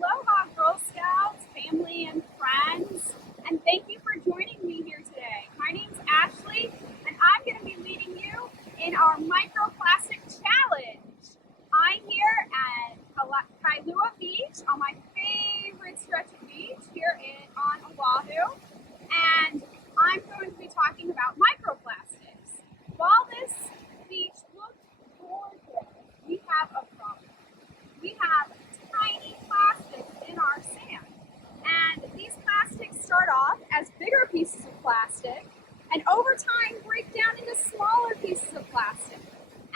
Aloha, Girl Scouts, family, and friends, and thank you for joining me here today. My name's Ashley, and I'm going to be leading you in our microplastic challenge. I'm here at Kailua Beach on my favorite stretch of beach here on Oahu, and I'm going to be talking about microplastics. While this beach looks gorgeous, we have a problem. We have tiny plastics in our sand. And these plastics start off as bigger pieces of plastic and over time break down into smaller pieces of plastic.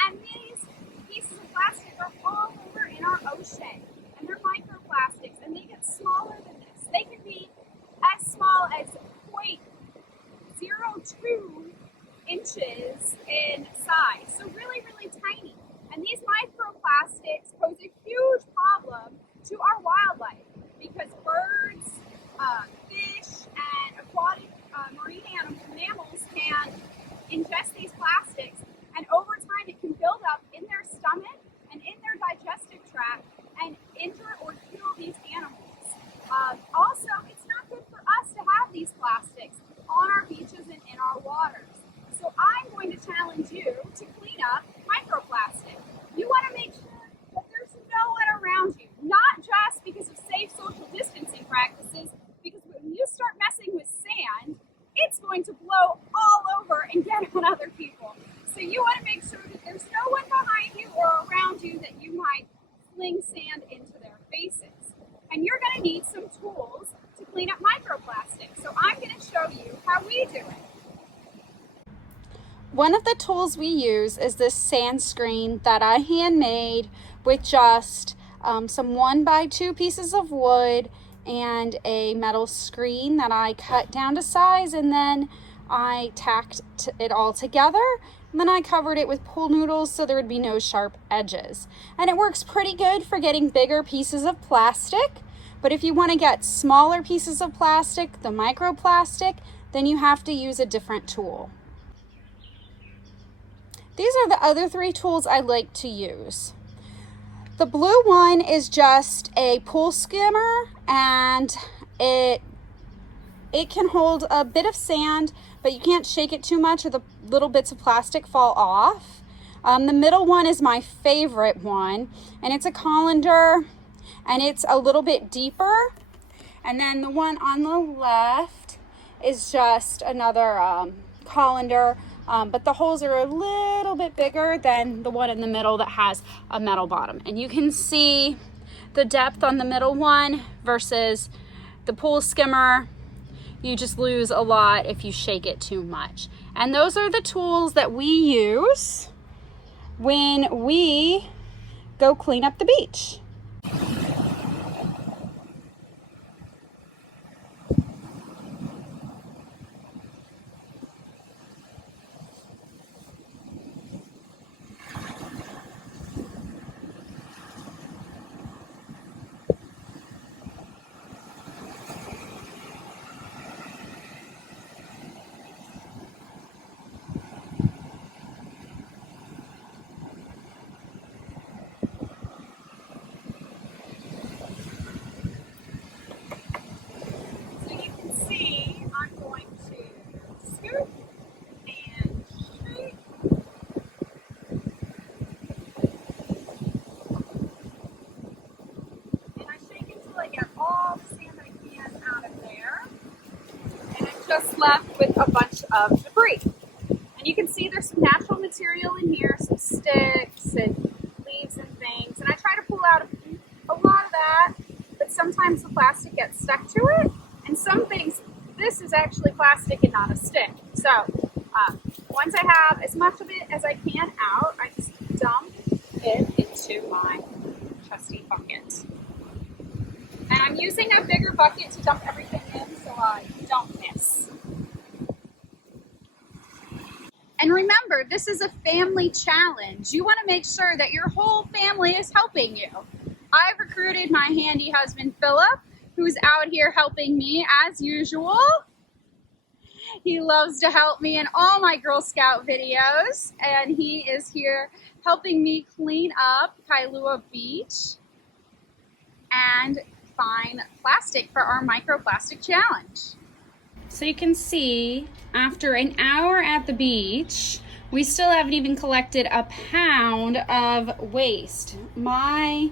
And these pieces of plastic are all over in our ocean. And they're microplastics and they get smaller than this. They can be as small as 0.02 inches in size. So really, really tiny. And these microplastics pose a huge problem to our wildlife because birds, fish, and aquatic marine mammals can ingest these plastics, and over time it can build up in their stomach and in their digestive tract and injure or kill these animals. Also, it's not good for us to have these plastics on our beaches and in our waters. So I'm going to challenge you to clean up microplastic. You want to make sure that there's no one around you, not just because of safe social distancing practices, because when you start messing with sand, it's going to blow all over and get on other people. So you want to make sure that there's no one behind you or around you that you might fling sand into their faces. And you're going to need some tools to clean up microplastic. So I'm going to show you how we do it. One of the tools we use is this sand screen that I handmade with just some 1x2 pieces of wood and a metal screen that I cut down to size, and then I tacked it all together, and then I covered it with pool noodles so there would be no sharp edges. And it works pretty good for getting bigger pieces of plastic, but if you want to get smaller pieces of plastic, the microplastic, then you have to use a different tool. These are the other three tools I like to use. The blue one is just a pool skimmer, and it can hold a bit of sand, but you can't shake it too much or the little bits of plastic fall off. The middle one is my favorite one, and it's a colander, and it's a little bit deeper. And then the one on the left is just another colander, but the holes are a little bit bigger than the one in the middle that has a metal bottom. And you can see the depth on the middle one versus the pool skimmer. You just lose a lot if you shake it too much. And those are the tools that we use when we go clean up the beach. Just left with a bunch of debris. And you can see there's some natural material in here, some sticks and leaves and things. And I try to pull out a lot of that, but sometimes the plastic gets stuck to it. And some things, this is actually plastic and not a stick. So once I have as much of it as I can out, I just dump it into my trusty bucket. And I'm using a bigger bucket to dump everything in so I don't miss. And remember, this is a family challenge. You want to make sure that your whole family is helping you. I've recruited my handy husband, Philip, who's out here helping me as usual. He loves to help me in all my Girl Scout videos, and he is here helping me clean up Kailua Beach. And find plastic for our microplastic challenge. So you can see, after an hour at the beach, we still haven't even collected a pound of waste. My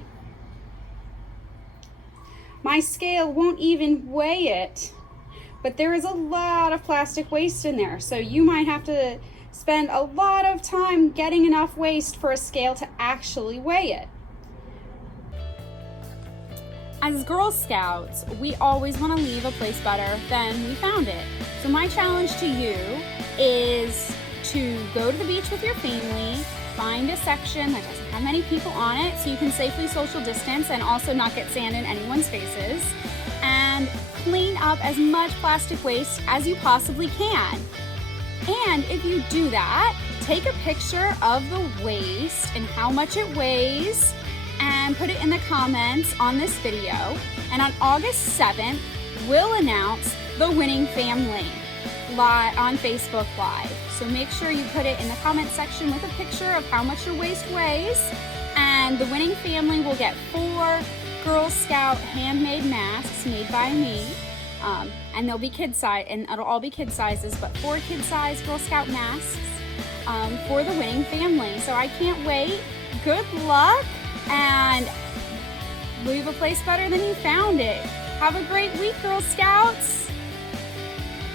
scale won't even weigh it, but there is a lot of plastic waste in there. So you might have to spend a lot of time getting enough waste for a scale to actually weigh it. As Girl Scouts, we always want to leave a place better than we found it. So my challenge to you is to go to the beach with your family, find a section that doesn't have many people on it so you can safely social distance and also not get sand in anyone's faces, and clean up as much plastic waste as you possibly can. And if you do that, take a picture of the waste and how much it weighs and put it in the comments on this video. And on August 7th, we'll announce the winning family on Facebook Live. So make sure you put it in the comment section with a picture of how much your waste weighs, and the winning family will get 4 Girl Scout handmade masks made by me. And they'll be kid size, and it'll all be kid sizes, but 4 kid size Girl Scout masks for the winning family. So I can't wait. Good luck, and leave a place better than you found it. Have a great week, Girl Scouts.